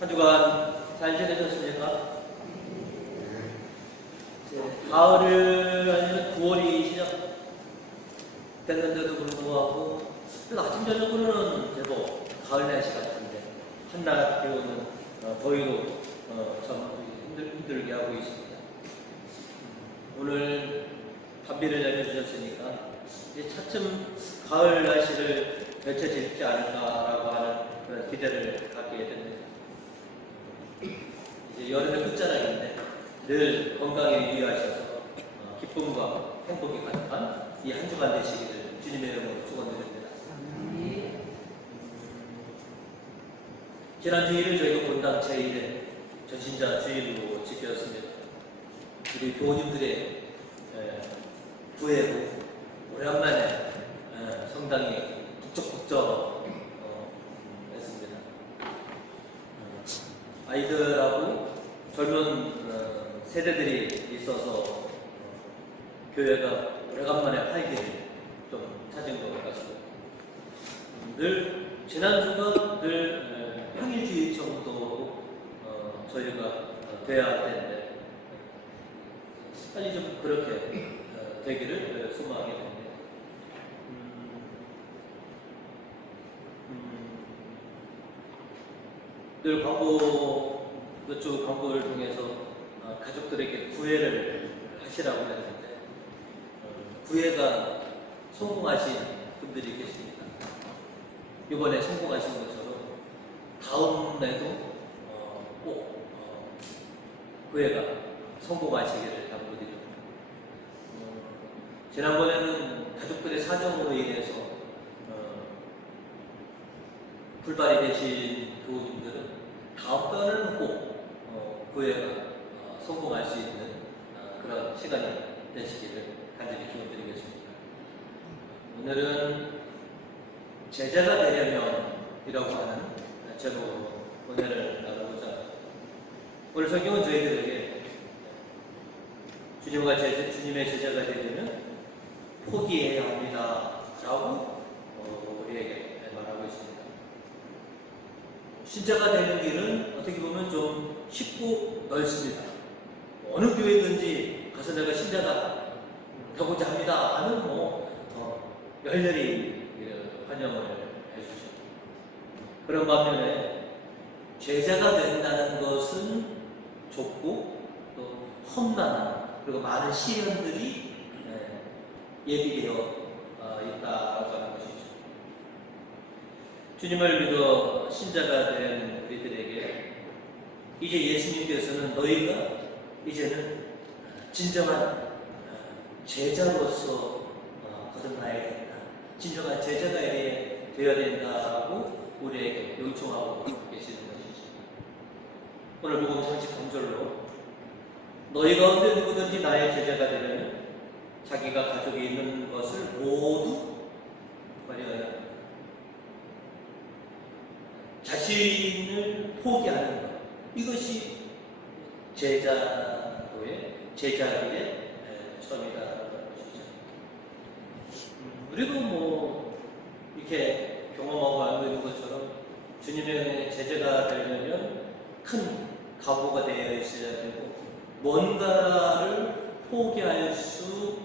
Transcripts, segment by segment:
한 주간 잘 지내셨습니까? 가을을 아니면 9월이 시작됐는데도 불구하고 아침 저녁으로는 제법 가을 날씨 같은데 한낮 기온은 더위로 참 힘들게 하고 있습니다. 오늘 단비를 내려주셨으니까 이제 차츰 가을 날씨를 펼쳐질지 않을까라고 하는 그런 기대를 갖게 됩니다. 이제 여름의 끝자락인데 늘 건강에 유의하셔서 기쁨과 행복이 가득한 이 한 주간 되시기를 주님의 이름으로 축원드립니다. 지난 주일을 저희가 본당 제1회 전신자 주일로 지켰습니다. 우리 교우님들의 구애로 오랜만에 성당이 북적북적 했습니다. 아이들하고 젊은 세대들이 있어서 교회가 오래간만에 활기를 좀 찾은 것 같습니다. 늘 지난주가 늘 평일주일 정도 저희가 돼야 할 텐데 빨리 좀 그렇게 되기를 소망하게 됩니다. 늘 이쪽 광고를 통해서 가족들에게 구애를 하시라고 했는데 구애가 성공하신 분들이 계십니다. 이번에 성공하신 것처럼 다음에도 꼭 구애가 성공하시기를 당부드립니다. 지난번에는 가족들의 사정으로 인해서 불발이 되신 교우님들은 다음 번은 꼭 구애가 성공할 수 있는 그런 시간이 되시기를 간절히 기원드리겠습니다. 오늘은 제자가 되려면 이라고 하는 제목으로 은혜를 나누고자 합니다. 오늘 성경은 저희들에게 주님의 제자가 되려면 포기해야 합니다 라고 우리에게 말하고 있습니다. 신자가 되는 길은 어떻게 보면 좀 쉽고 넓습니다. 어느 교회든지 가서 내가 신자가 되고자 합니다 하는 열렬히 환영을 해주죠. 그런 반면에 제자가 된다는 것은 좁고 또 험난한 그리고 많은 시련들이 예비되어 있다고 하는 것이죠. 주님을 믿어 신자가 된 우리들에게 이제 예수님께서는 너희가 이제는 진정한 제자로서 거듭나야 된다. 진정한 제자가 되어야 된다고 우리에게 요청하고 계시는 것이죠. 오늘 복음 33절로 너희 가운데 누구든지 나의 제자가 되려면 자기가 가족에 있는 것을 모두 버려야 한다. 자신을 포기하는 것, 이것이 제자들의 처음이라는 것이죠. 우리도 이렇게 경험하고 알고 있는 것처럼 주님의 제자가 되려면 큰 각오가 되어 있어야 되고 뭔가를 포기할 수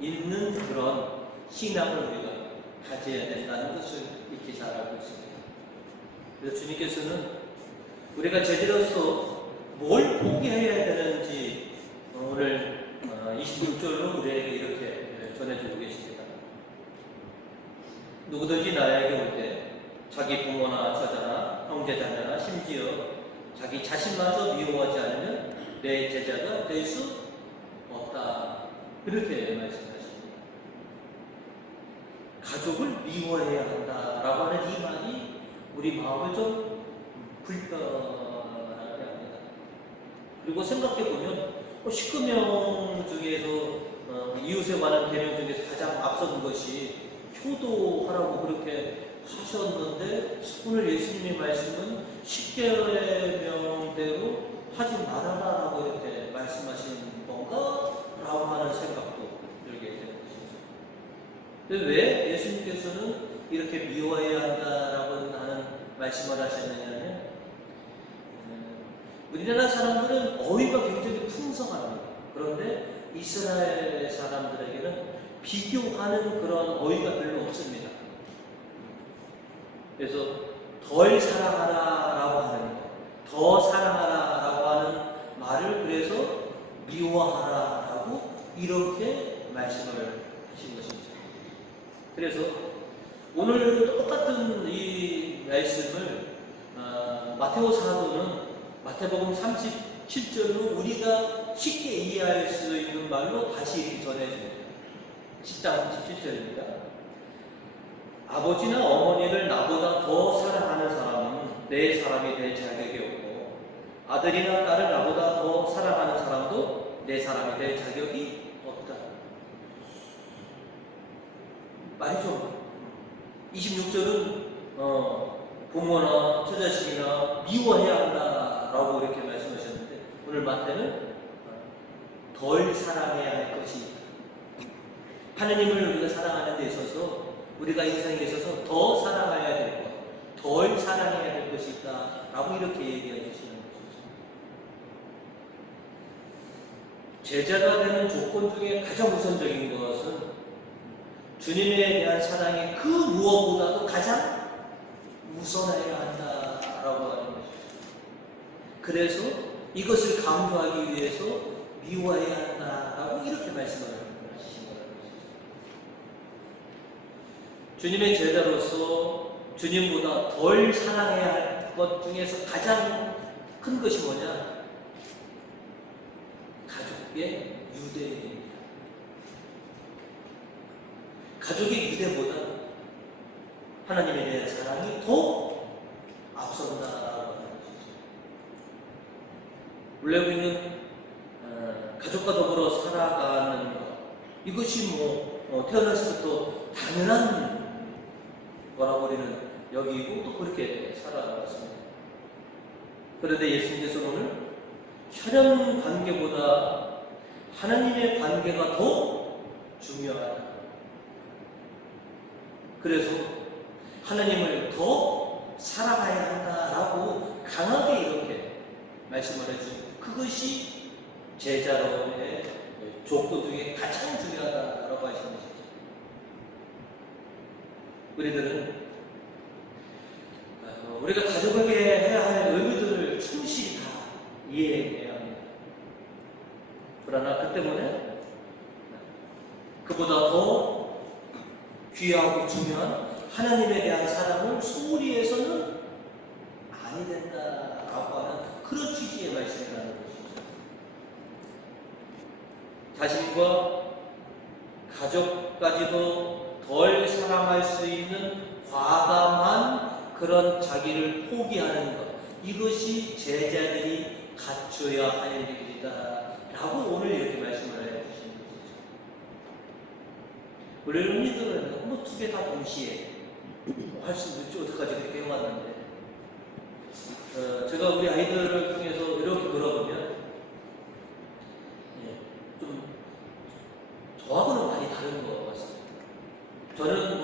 있는 그런 신앙을 우리가 가져야 된다는 것을 익히 잘 알고 있습니다. 그래서 주님께서는 우리가 제자로서 뭘 포기해야 되는지 오늘 26절로 우리에게 이렇게 전해주고 계십니다. 누구든지 나에게 올 때 자기 부모나 처자나 형제자매나 심지어 자기 자신마저 미워하지 않으면 내 제자가 될 수 없다. 이렇게 말씀하십니다. 가족을 미워해야 한다라고 하는 이 말이 우리 마음을 좀 불편하게 합니다. 그리고 생각해보면 19명 중에서 이웃에 관한 계명 중에서 가장 앞선 것이 효도하라고 그렇게 하셨는데 오늘 예수님의 말씀은 10계명대로 하지 말아라라고 이렇게 말씀하신 건가? 라고 하는 생각도 들게 되는 것이죠. 왜 예수님께서는 이렇게 미워해야 한다라고 하는 말씀을 하셨느냐면 우리나라 사람들은 어휘가 굉장히 풍성합니다. 그런데 이스라엘 사람들에게는 비교하는 그런 어휘가 별로 없습니다. 그래서 덜 사랑하라라고 하는 것, 더 사랑하라라고 하는 말을 그래서 미워하라라고 이렇게 말씀을 하신 것입니다. 그래서 오늘 똑같은 이 말씀을 마테오 사도는 마태복음 37절로 우리가 쉽게 이해할 수 있는 말로 다시 이렇게 전해줍니다. 10장 37절입니다. 아버지나 어머니를 나보다 더 사랑하는 사람은 내 사람이 될 자격이 없고 아들이나 딸을 나보다 더 사랑하는 사람도 내 사람이 될 자격이 없다. 말이죠. 26절은 부모나 처자식이나 미워해야 한다라고 이렇게 말씀하셨는데 오늘 마태는 덜 사랑해야 할 것이 있다. 하느님을 우리가 사랑하는 데 있어서 우리가 인생에 있어서 더 사랑해야 될 것, 덜 사랑해야 될 것이 있다라고 이렇게 얘기해 주시는 것이죠. 제자가 되는 조건 중에 가장 우선적인 것은 주님에 대한 사랑이 그 무엇보다도 가장 우선해야 한다라고 하는 것이죠. 그래서 이것을 강조하기 위해서 미워해야 한다라고 이렇게 말씀을 하시신 거라는 것이죠. 주님의 제자로서 주님보다 덜 사랑해야 할 것 중에서 가장 큰 것이 뭐냐? 가족의 유대입니다. 가족의 유대보다 하나님에 대한 사랑이 더 앞선다라고 하는 것이죠. 원래 우리는 가족과 더불어 살아가는 것, 이것이 태어나서부터 당연한 거라고 우리는 여기고 또 그렇게 살아왔습니다. 그런데 예수님께서는 오늘 혈연 관계보다 하나님의 관계가 더 중요하다. 그래서 하나님을 더 사랑해야 한다라고 강하게 이렇게 말씀을 해주고 그것이 제자로의 조건 중에 가장 중요하다라고 하시는 것이죠. 우리들은 우리가 가족에게 해야 할 의무들을 충실히 다 이해해야 합니다. 그러나 그 때문에 그보다 더 귀하고 중요한 하나님에 대한 사랑을 소홀히 해서는 아니 된다라고 하는 그런 취지의 말씀이라는 것이죠. 자신과 가족까지도 덜 사랑할 수 있는 과감한 그런 자기를 포기하는 것, 이것이 제자들이 갖춰야 할 일이다라고 오늘 이렇게 말씀을 해주시는 것이죠. 우리 언니들은 두 개 다 동시에 할 수 있지 어떡하지 그렇게 해왔는데 제가 우리 아이들을 통해서 이렇게 물어보면 좀 저하고는 많이 다른 것 같습니다. 저는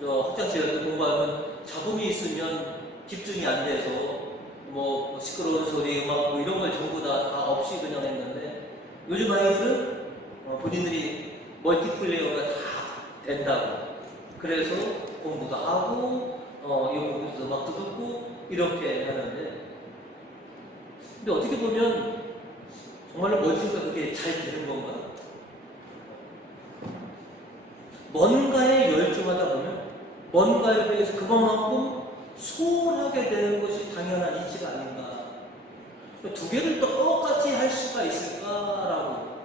학창시절 공부하면 잡음이 있으면 집중이 안 돼서 시끄러운 소리, 음악 이런 걸 전부 다 없이 그냥 했는데 요즘 아이들은 본인들이 멀티플레이어가 다 된다고 그래서 공부도 하고 이거 음악도 듣고 이렇게 하는데 근데 어떻게 보면 정말로 멀티가 그렇게 잘 되는 건가? 뭔가에 열중하다 보면 뭔가에 대해서 그만큼 소홀하게 되는 것이 당연한 이치가 아닌가. 두 개를 똑같이 할 수가 있을까라고.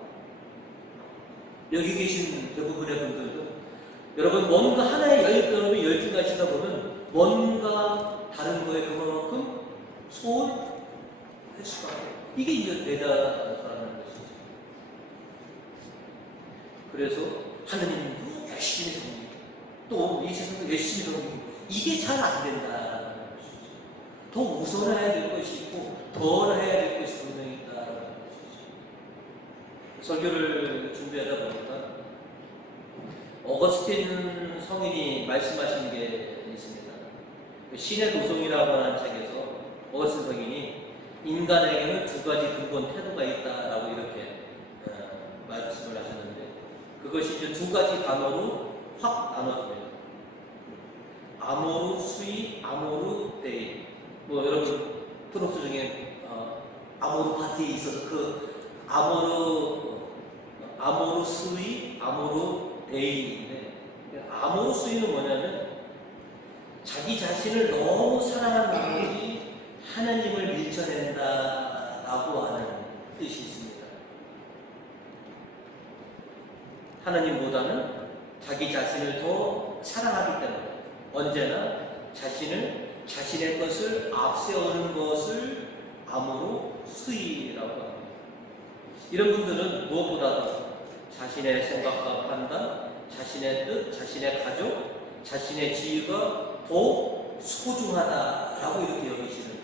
여기 계신 대부분의 분들도 여러분 뭔가 하나에 열중하시다 보면 뭔가 다른 거에 그만큼 소홀할 수가 없어요. 이게 이제 대단하다는 것이죠. 그래서 하느님도 열심히 섬기고 또 이 세상도 열심히 섬기고 이게 잘 안 된다는 것이죠. 더 우선해야 될 것이 있고 덜 해야 될 것이 분명히 있다는 것이죠. 설교를 준비하다 보니까 어거스틴 성인이 말씀하신 게 있습니다. 신의 도성이라고 하는 책에서 어거스틴 성인이 인간에게는 두 가지 근본 태도가 있다라고 이렇게 말씀을 하셨는데, 그것이 이제 두 가지 단어로 확 나눠집니다. 아모르 수이, 아모르 데이. 뭐 여러분 프로스 중에 아모르 파티에 있어서 그 아모르 수이, 아모르 데이인데, 아모르 수이는 뭐냐면 자기 자신을 너무 사랑한 나머지 하나님을 밀쳐낸다라고 하는 뜻이 있습니다. 하나님보다는 자기 자신을 더 사랑하기 때문에 언제나 자신의 것을 앞세우는 것을 아모르 수이라고 합니다. 이런 분들은 무엇보다도 자신의 생각과 판단, 자신의 뜻, 자신의 가족, 자신의 지위가 더 소중하다라고 이렇게 여기시는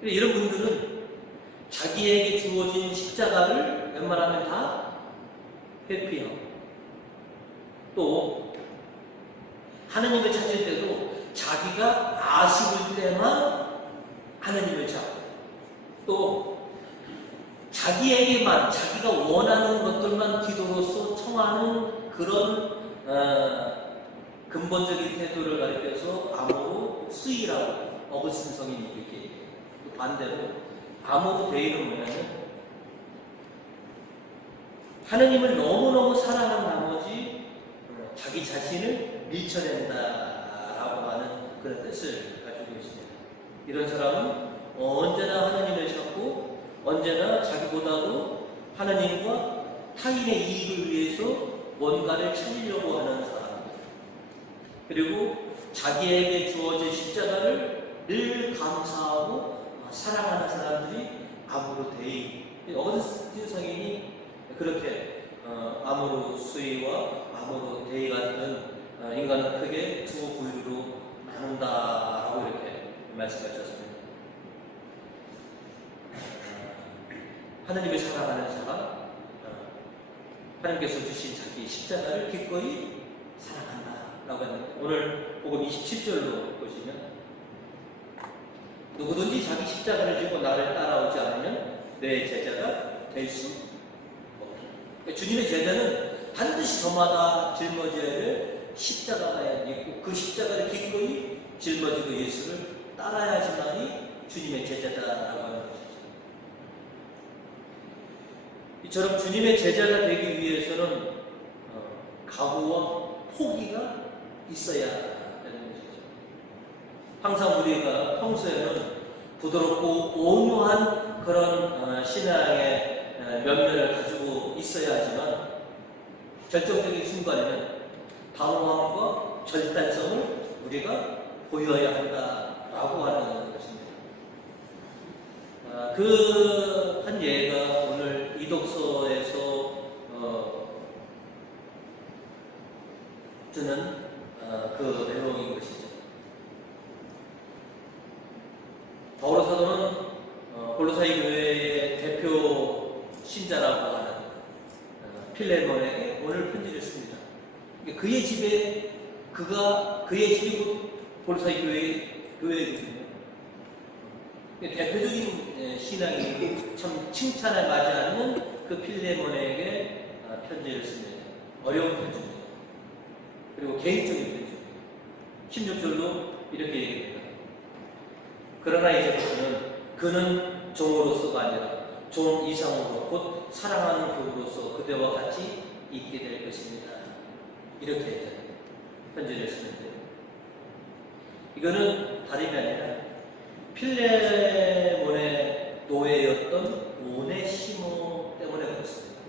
분이죠. 이런 분들은 자기에게 주어진 십자가를 웬만하면 다 회피하고, 또 하나님을 찾을 때도 자기가 아쉬울 때만 하나님을 찾고, 또 자기에게만 자기가 원하는 것들만 기도로서 청하는 그런 근본적인 태도를 가리켜서 아모르 수이라고 어거스틴 성인이 이렇게 얘기해요. 또 반대로 아모르 데이는 뭐냐면 하나님을 너무너무 사랑한 나머지 자기 자신을 밀쳐낸다라고 하는 그런 뜻을 가지고 있습니다. 이런 사람은 언제나 하나님을 찾고 언제나 자기보다도 하나님과 타인의 이익을 위해서 뭔가를 찾으려고 하는 사람, 그리고 자기에게 주어진 십자가를 늘 감사하고 사랑하는 사람들이 아모르 데이. 어거스틴 성인이 그렇게 아모르 수이와 아모르 데이 같은 인간은 크게 두 부류로 나눈다라고 이렇게 말씀하셨습니다. 하나님을 사랑하는 사람, 하나님께서 주신 자기 십자가를 기꺼이 사랑한다라고 했는데, 오늘 복음 27절로 보시면 누구든지 자기 십자가를 지고 나를 따라오지 않으면 내 제자가 될 수 없다. 주님의 제자는 반드시 저마다 짊어져야 될 십자가가 있고, 그 십자가를 기꺼이 짊어지고 예수를 따라야지만이 주님의 제자다라고 하는 것이죠. 이처럼 주님의 제자가 되기 위해서는 각오와 포기가 있어야 되는 것이죠. 항상 우리가 평소에는 부드럽고 온유한 그런 신앙의 면면을 가지고 있어야 하지만 결정적인 순간에는 방황과 절단성을 우리가 보여야 한다라고 하는 것입니다. 그 한 예가 오늘 이 독서에서 주는 그 내용인 것이죠. 바울 사도는 골로사이 교회의 대표 신자라고 하는 필레몬에게 오늘 편지를 씁니다. 그의 집에 그의 집이 골로사이 교회이거든요. 대표적인 신앙이 참 칭찬을 맞이 않는 그 필레몬에게 편지를 씁니다. 어려운 편지입니다. 그리고 개인적인 편지입니다. 16절로 이렇게 얘기합니다. 그러나 이제부터는 그는 종으로서가 아니라 종 이상으로 곧 사랑하는 교우로서 그대와 같이 있게 될 것입니다. 이렇게 편지를 쓰는데, 이거는 다름이 아니라 필레몬의 노예였던 오네시모 때문에 그렇습니다.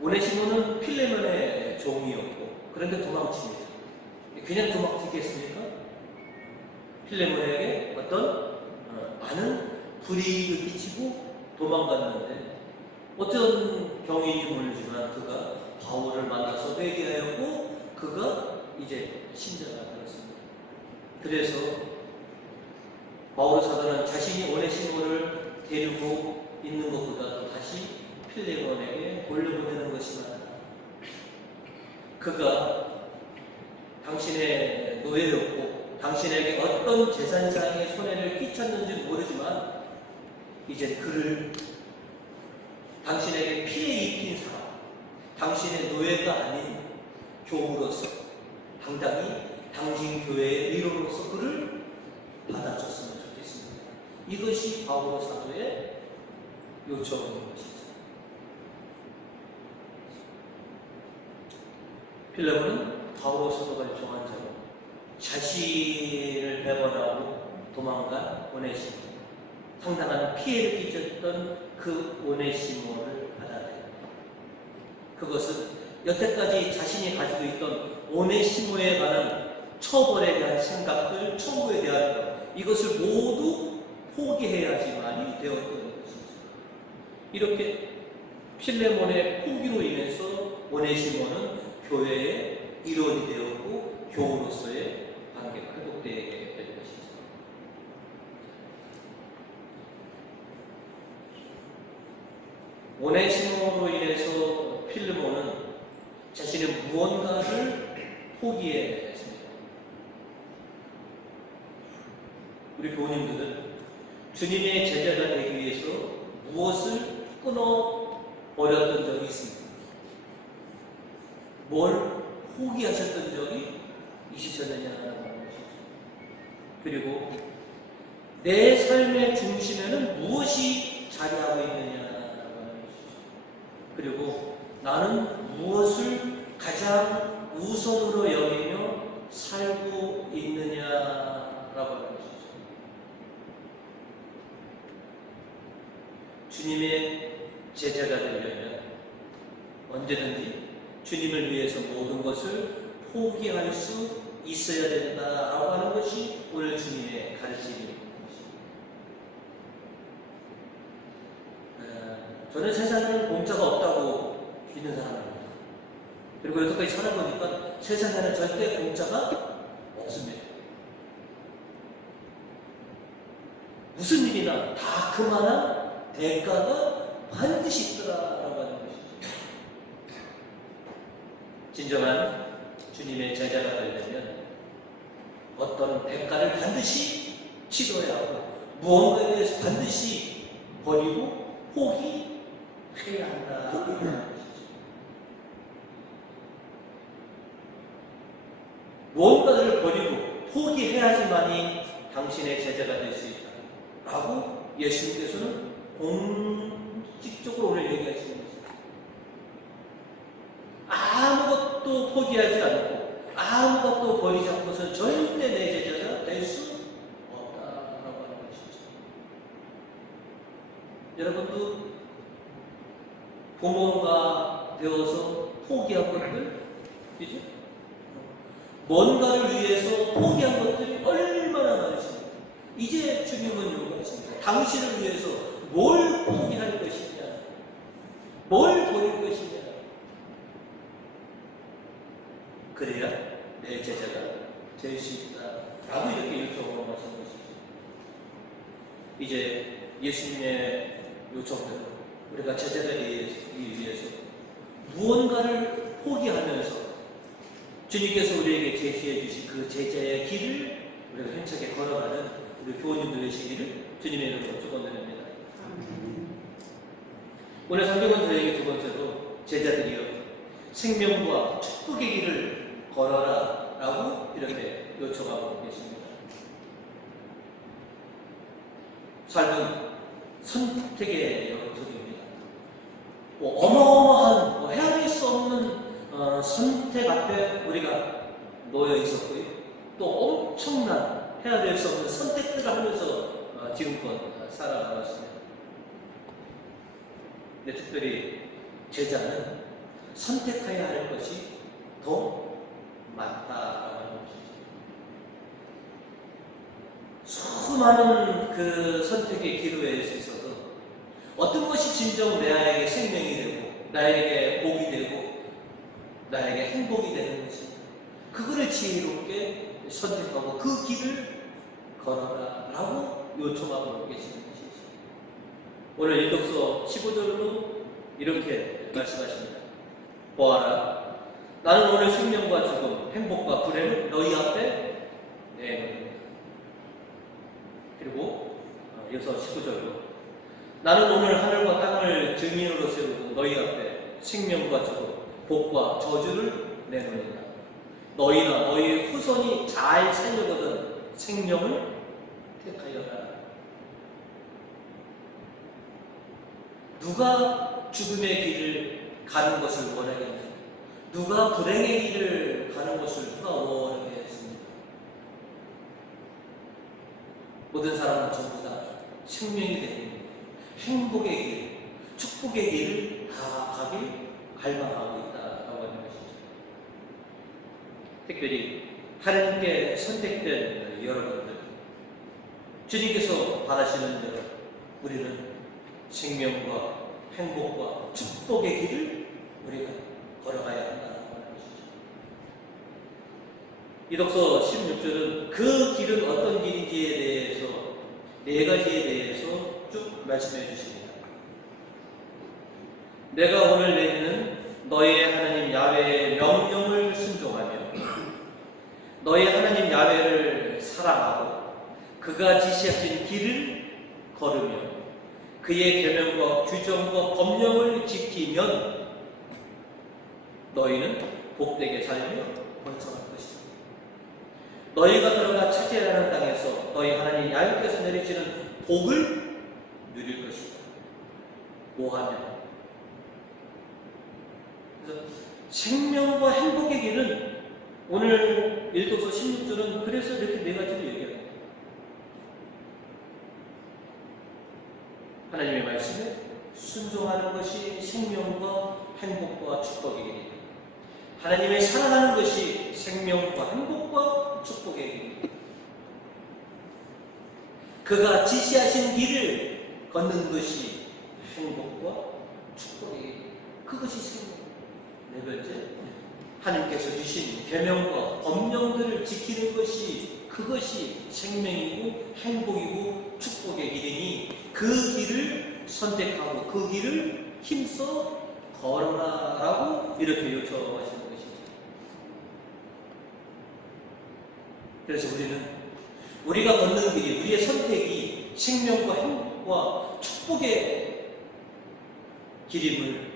오네시모는 필레몬의 종이었고, 그런데 도망칩니다. 그냥 도망치겠습니까? 필레몬에게 어떤 많은 불이익을 끼치고 도망갔는데, 어떤 경위인지 모르지만 그가 바울을 만나서 회개하였고 그가 이제 신자가 되었습니다. 그래서 바울 사도는 자신이 오네시모를 데리고 있는 것보다도 다시 필레몬에게 돌려보내는 것이 맞다. 그가 당신의 노예였고 당신에게 어떤 재산상의 손해를 끼쳤는지 모르지만 이제 그를 당신에게 피해 입힌 사람, 당신의 노예가 아닌 교우로서 당당히 당신 교회의 위로로서 그를 받아줬으면 좋겠습니다. 이것이 바오로 사도의 요청인 것이죠. 필레몬은 바오로 사도가 요청한 대로 자신을 배반하고 도망간 오네시모, 상당한 피해를 끼쳤던 그 오네시모를 받아들입니다. 그것은 여태까지 자신이 가지고 있던 오네시모에 관한 처벌에 대한 생각들, 청구에 대한 것, 이것을 모두 포기해야지만이 되었던 것이죠. 이렇게 필레몬의 포기로 인해서 오네시모는 교회의 일원이 되었고 교우로서의 관계가 회복되게 된 것이죠. 오네시모로 인해서 필레몬은 자신의 무언가를 포기해야 했습니다. 우리 교우님들은 주님의 제자가 되기 위해서 무엇을 끊어버렸던 적이 있습니다. 뭘 포기하셨던 적이 있으셨느냐라는 것이죠. 그리고 내 삶의 중심에는 무엇이 자리하고 있느냐라는 것이죠. 그리고 나는 무엇을 가장 우선으로 여기며 살고 있느냐라고 하는 것이죠. 주님의 제자가 되려면 언제든지 주님을 위해서 모든 것을 포기할 수 있어야 된다라고 하는 것이 오늘 주님의 가르침입니다. 저는 세상에는 공짜가 없다고 믿는 사람입니다. 그리고 여태까지 살아보니까 세상에는 절대 공짜가 없습니다. 무슨 일이나 다 그만한 대가가 반드시 있더라라고 하는 것이죠. 진정한 주님의 제자가 되려면 어떤 대가를 반드시 치러야 하고 무언가에 대해서 반드시 버리고 포기해야 한다라는 것이죠. 무언가를 버리고 포기해야지만이 당신의 제자가 될 수 있다라고 예수님께서는 공식적으로 오늘 얘기하시는 것입니다. 아무것도 포기하지 않고 아무것도 버리지 않고서 절대 내 제자가 될 수 없다라고 하는 것이죠. 여러분도 부모가 되어서 포기한 것들, 그죠? 뭔가를 위해서 포기한 것들이 얼마나 많으십니까? 이제 주님은 요구하십니다. 당신을 위해서 뭘 포기할 것이냐, 뭘 버릴 것이냐. 그래야 내 제자가 될 수 있다 라고 이렇게 요청을 하시는 것이죠. 이제 예수님의 요청대로 우리가 제자가 되기 위해서 무언가를 포기하면서 주님께서 우리에게 제시해 주신 그 제자의 길을 우리가 힘차게 걸어가는 우리 교우님들 되시기를 주님의 이름으로 축원드립니다. 오늘 성경은 저에게 두 번째로 제자들이여 생명과 축복의 길을 걸어라 라고 이렇게 요청하고 계십니다. 삶은 선택의 영역입니다. 어마어마한 헤아릴 수 없는 선택 앞에 우리가 놓여 있었고요. 또 엄청난 헤아릴 수 없는 선택들을 하면서 지금껏 살아가왔습니다. 근데 특별히 제자는 선택해야 할 것이 더 많다라고 하는 것이죠. 수많은 그 선택의 기로에 있어서 어떤 것이 진정 나에게 생명이 되고 나에게 복이 되고 나에게 행복이 되는 것입니다. 그거를 지혜롭게 선택하고 그 길을 걸어라 라고 요청하고 계시는 것이죠. 오늘 일독서 15절로 이렇게 말씀하십니다. 보아라, 나는 오늘 생명과 죽음, 행복과 불행을 너희 앞에 내놓는다. 그래서 19절로 나는 오늘 하늘과 땅을 증인으로 세우고 너희 앞에 생명과 죽음, 복과 저주를 내놓는다. 너희나 너희 후손이 잘 살려거든 생명을 택하여라. 누가 죽음의 길을 가는 것을 원하겠느냐? 누가 불행의 길을 가는 것을 누가 원하겠습니까? 모든 사람은 전부 다 생명이 되는 행복의 길, 축복의 길을 다 가길 갈망하고 있다라고 하는 것이죠. 특별히 하나님께 선택된 여러분들, 주님께서 바라시는 대로 우리는 생명과 행복과 축복의 길을 우리가 걸어가야 한다는 것이죠. 이 독서 16절은 그 길은 어떤 길인지에 대해서 네 가지에 대해서 쭉 말씀해 주십니다. 내가 오늘 내리는 너희의 하나님 야훼의 명령을 순종하며 너희 하나님 야훼를 사랑하고 그가 지시하신 길을 걸으며 그의 계명과 규정과 법령을 지키면 너희는 복되게 살며 번성할 것이다. 너희가 들어가 차지해야 하는 땅에서 너희 하나님 야훼께서 내리시는 복을 누릴 것이다. 뭐하냐? 그래서 생명과 행복의 길은 오늘 1도서 16절은 그래서 이렇게 네 가지를 얘기합니다. 하나님의 말씀에 순종하는 것이 생명과 행복과 축복의 길입니다. 하나님을 사랑하는 것이 생명과 행복과 축복의 길입니다. 그가 지시하신 길을 걷는 것이 행복과 축복의 길입니다. 그것이 생명. 네 번째, 하나님께서 주신 계명과 법령들을 지키는 것이 그것이 생명이고 행복이고 축복의 길이니 그 길을 선택하고 그 길을 힘써 걸어라라고 이렇게 요청하시는 것이죠. 그래서 우리가 걷는 길이 우리의 선택이 생명과 행복과 축복의 길임을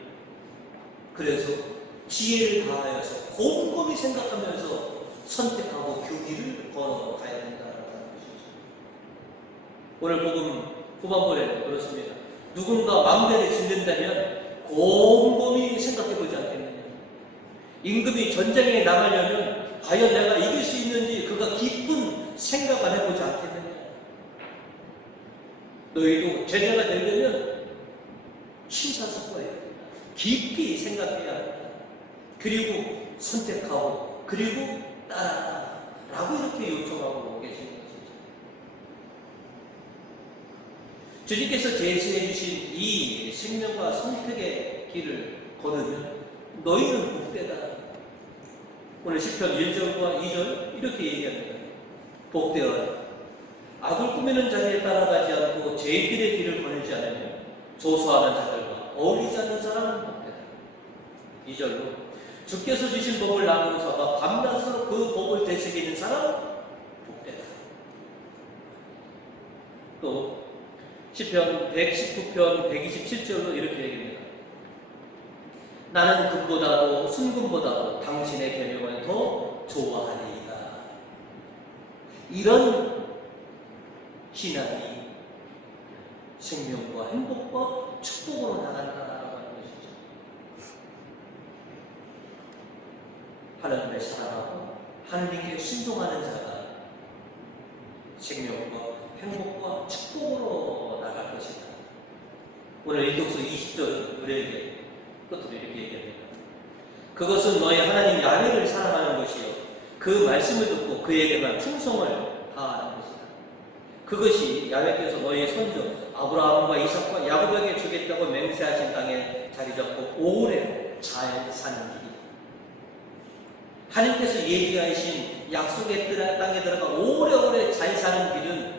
그래서 지혜를 다하여서 곰곰이 생각하면서 선택하고 그 길을 걸어가야 된다는 것이죠. 오늘 복음 후반부에 그렇습니다. 누군가 망대를 짓는다면 곰곰이 생각해보지 않겠느냐. 임금이 전쟁에 나가려면 과연 내가 이길 수 있는지 그가 깊은 생각을 해보지 않겠느냐. 너희도 제자가 되려면 심사숙고해야 된다. 깊이 생각해야 한다. 그리고 선택하고 그리고 따라라 라고 이렇게 요청하고 계시는 것이죠. 주님께서 제시해 주신 이 생명과 선택의 길을 걸으면 너희는 복되다. 오늘 시편 1절과 2절 이렇게 얘기합니다. 복되어라. 악을 꾸미는 자리에 따라가지 않고 제 길의 길을 걸지 않으면 조소하는 자들과 어울리지 않는 사람은 복되다. 2절로 주께서 주신 법을 나누어서 밤낮으로 그 법을 되새기는 사람 복되다. 또 시편 119편 127절로 이렇게 얘기합니다. 나는 금보다도 순금보다도 당신의 계명을 더 좋아하리이다. 이런 신앙이 생명과 행복과 축복으로 나간다. 하나님을 사랑하고 하나님께 순종하는 자가 생명과 행복과 축복으로 나갈 것이다. 오늘 일독서 20절 우리에게 끝으로 이렇게 얘기합니다. 그것은 너희 하나님 야훼를 사랑하는 것이요 그 말씀을 듣고 그에게만 충성을 다하는 것이다. 그것이 야훼께서 너희 선조 아브라함과 이삭과 야곱에게 주겠다고 맹세하신 땅에 자리 잡고 오래 잘 사는 길이다. 하나님께서 예비하신 약속의 땅에 들어가 오래오래 잘 사는 길은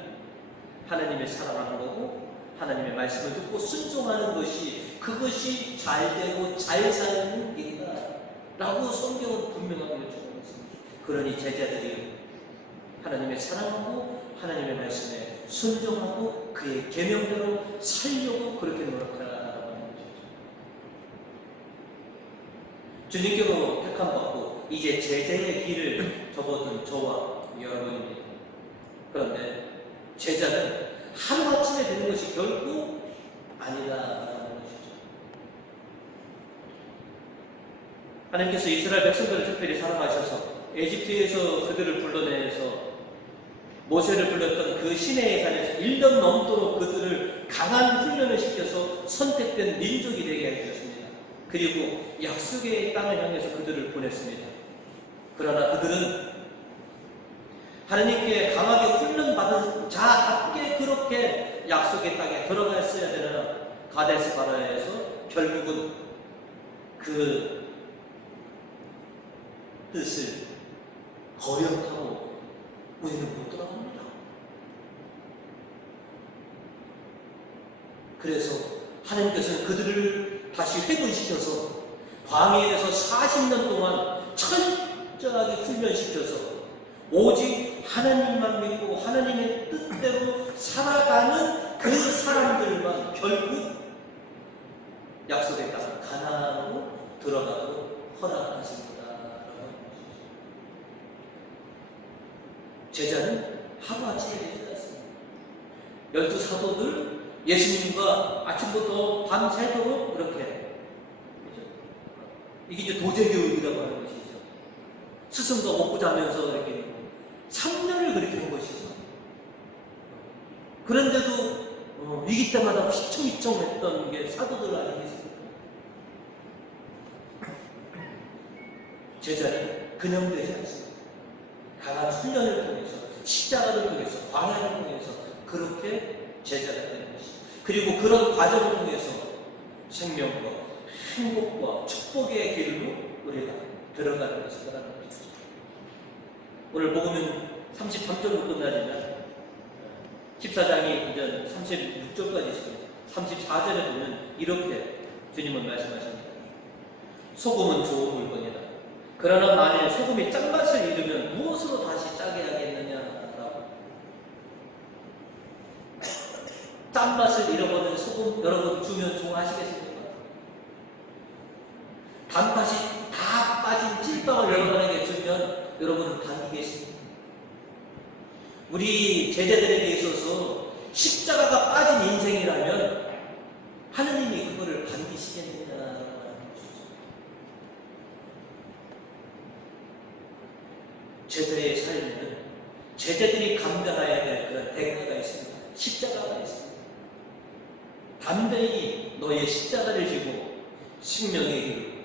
하나님을 사랑하는 거고 하나님의 말씀을 듣고 순종하는 것이 그것이 잘되고 잘 사는 길이다 라고 성경은 분명하게 요청하고 있습니다. 그러니 제자들이 하나님의 사랑하고 하나님의 말씀에 순종하고 그의 계명대로 살려고 그렇게 노력하라고 하는 것이죠. 주님께로 택함받고 이제 제자의 길을 접어든 저와 여러분입니다. 그런데 제자는 하루아침에 되는 것이 결코 아니다라는 것이죠. 하나님께서 이스라엘 백성들을 특별히 사랑하셔서 에집트에서 그들을 불러내서 모세를 불렀던 그 시내의 산에서 1년 넘도록 그들을 강한 훈련을 시켜서 선택된 민족이 되게 해주셨습니다. 그리고 약속의 땅을 향해서 그들을 보냈습니다. 그러나 그들은 하나님께 강하게 훈련받은 자답게 그렇게 약속의 땅에 들어갔어야 되나 가데스 바네아에서 결국은 그 뜻을 거역하고 우리는 못 돌아갑니다. 그래서 하나님께서는 그들을 다시 회군시켜서 광야에서 40년 동안 철저하게 훈련시켜서 오직 하나님만 믿고 하나님의 뜻대로 살아가는 그 사람들만 결국 약속의 땅 가나안으로 들어가도록 허락하십니다. 제자는 하루아침에 되지 않습니다. 12 사도들 예수님과 아침부터 밤새도록 그렇게 이게 이제 도제교육이라고 하는 것이죠. 스승도 먹고 자면서 이렇게 3년을 그렇게 한 것이죠. 그런데도 위기 때마다 휘청휘청했던 게 사도들 아니겠습니까? 제자는 그냥 되지 않습니다. 강한 훈련을 통해서 십자가를 통해서 광야를 통해서 그렇게 제자가 되는 것이죠. 그리고 그런 과정을 통해서 생명과 행복과 축복의 길로 우리가 들어가는 것이라는 것이죠. 오늘 복음은 33절로 끝나지만 14장이 이제 36절까지 있습니다. 34절에 보면 이렇게 주님은 말씀하십니다. 소금은 좋은 물건이다. 그러나 만일 소금이 짠맛을 잃으면 무엇으로 다시 짜게 하겠느냐라고. 짠맛을 잃어버린 소금 여러분 주면 좋아하시겠습니까? 단맛이 다 빠진 찔빵을 여러분에게 주면 여러분은 반기겠습니까? 우리 제자들에게 있어서 십자가가 빠진 인생이라면 하느님이 그거를 반기시겠느냐라는 것이죠. 제자의 삶에는 제자들이 감당해야 될 그런 대가가 있습니다. 십자가가 있습니다. 담대히 너의 십자가를 지고 생명의 길,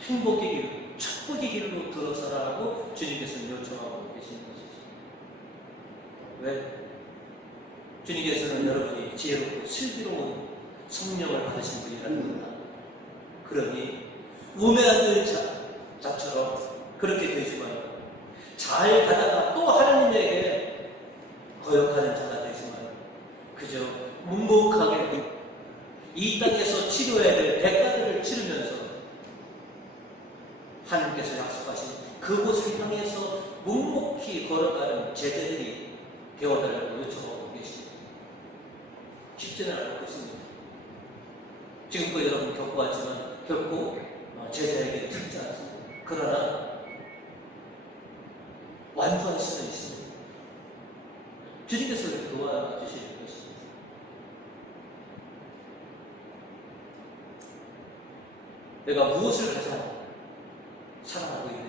행복의 길, 축복의 길로 들어서라고 주님께서는 요청하고 계시는 것이죠. 왜? 주님께서는 여러분이 지혜롭고 슬기로운 성령을 받으신 분이라는 겁니다. 그러니 우매한 자처럼 그렇게 되지만 잘 가다가 또 하나님에게 거역하는 자가 되지만 그저 묵묵하게 이 땅에서 치료해야 될 대가들을 치르면서 하나님께서 약속하신 그곳을 향해서 묵묵히 걸어가는 제자들이 되어달라고 요청하고 계십니다. 쉽지는 않을 것입니다. 지금껏 여러분 겪어왔지만 결코 제자에게 쉽지 않습니다. 그러나 완주할 수는 있습니다. 주님께서 이렇게 도와주실 것입니다. 내가 무엇을 가장 사랑하고 있느냐?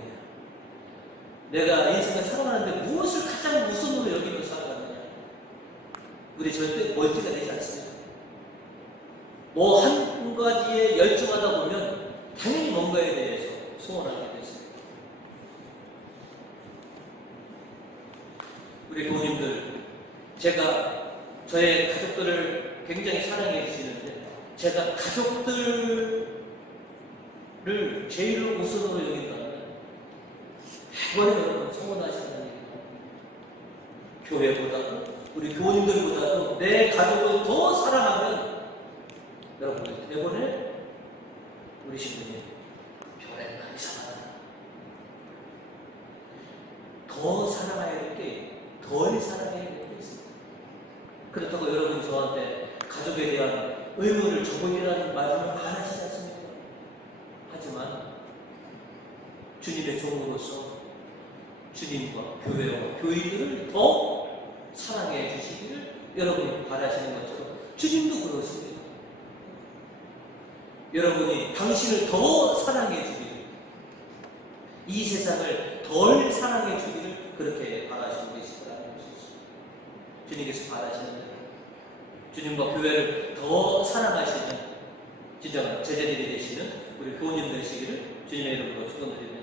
내가 인생을 살아가는데 무엇을 가장 우선으로 여기며 살아가느냐? 우리 절대 멀티가 되지 않습니다. 뭐 한 가지에 열중하다 보면 당연히 뭔가에 대해서 소원하게 되습니다. 우리 부모님들, 제가 저의 가족들을 굉장히 사랑해 주시는데 제가 가족들을 제일로 우선으로 여긴다면 이번에 여러분 소원하신다는 얘기입니다. 교회보다도 우리 교우님들보다도 내 가족을 더 사랑하면 여러분 이번에 우리 신부님 별에 많이 사랑한다. 더 사랑해야 될 게 덜 사랑해야 될 게 그렇다고 여러분이 저한테 가족에 대한 의무를 저버리라는 말씀을 안 하시지 않습니까? 하지만 주님의 종으로서 주님과 교회와 교인들을 더 사랑해 주시기를 여러분이 바라시는 것처럼 주님도 그러십니다. 여러분이 당신을 더 사랑해 주기를, 이 세상을 덜 사랑해 주기를 그렇게 바라시고 계시다는 것이죠. 주님께서 바라시는 대로 주님과 교회를 더 사랑하시는 진정한 제자들이 되시는 우리 교우님 되시기를 주님의 이름으로 축원드립니다.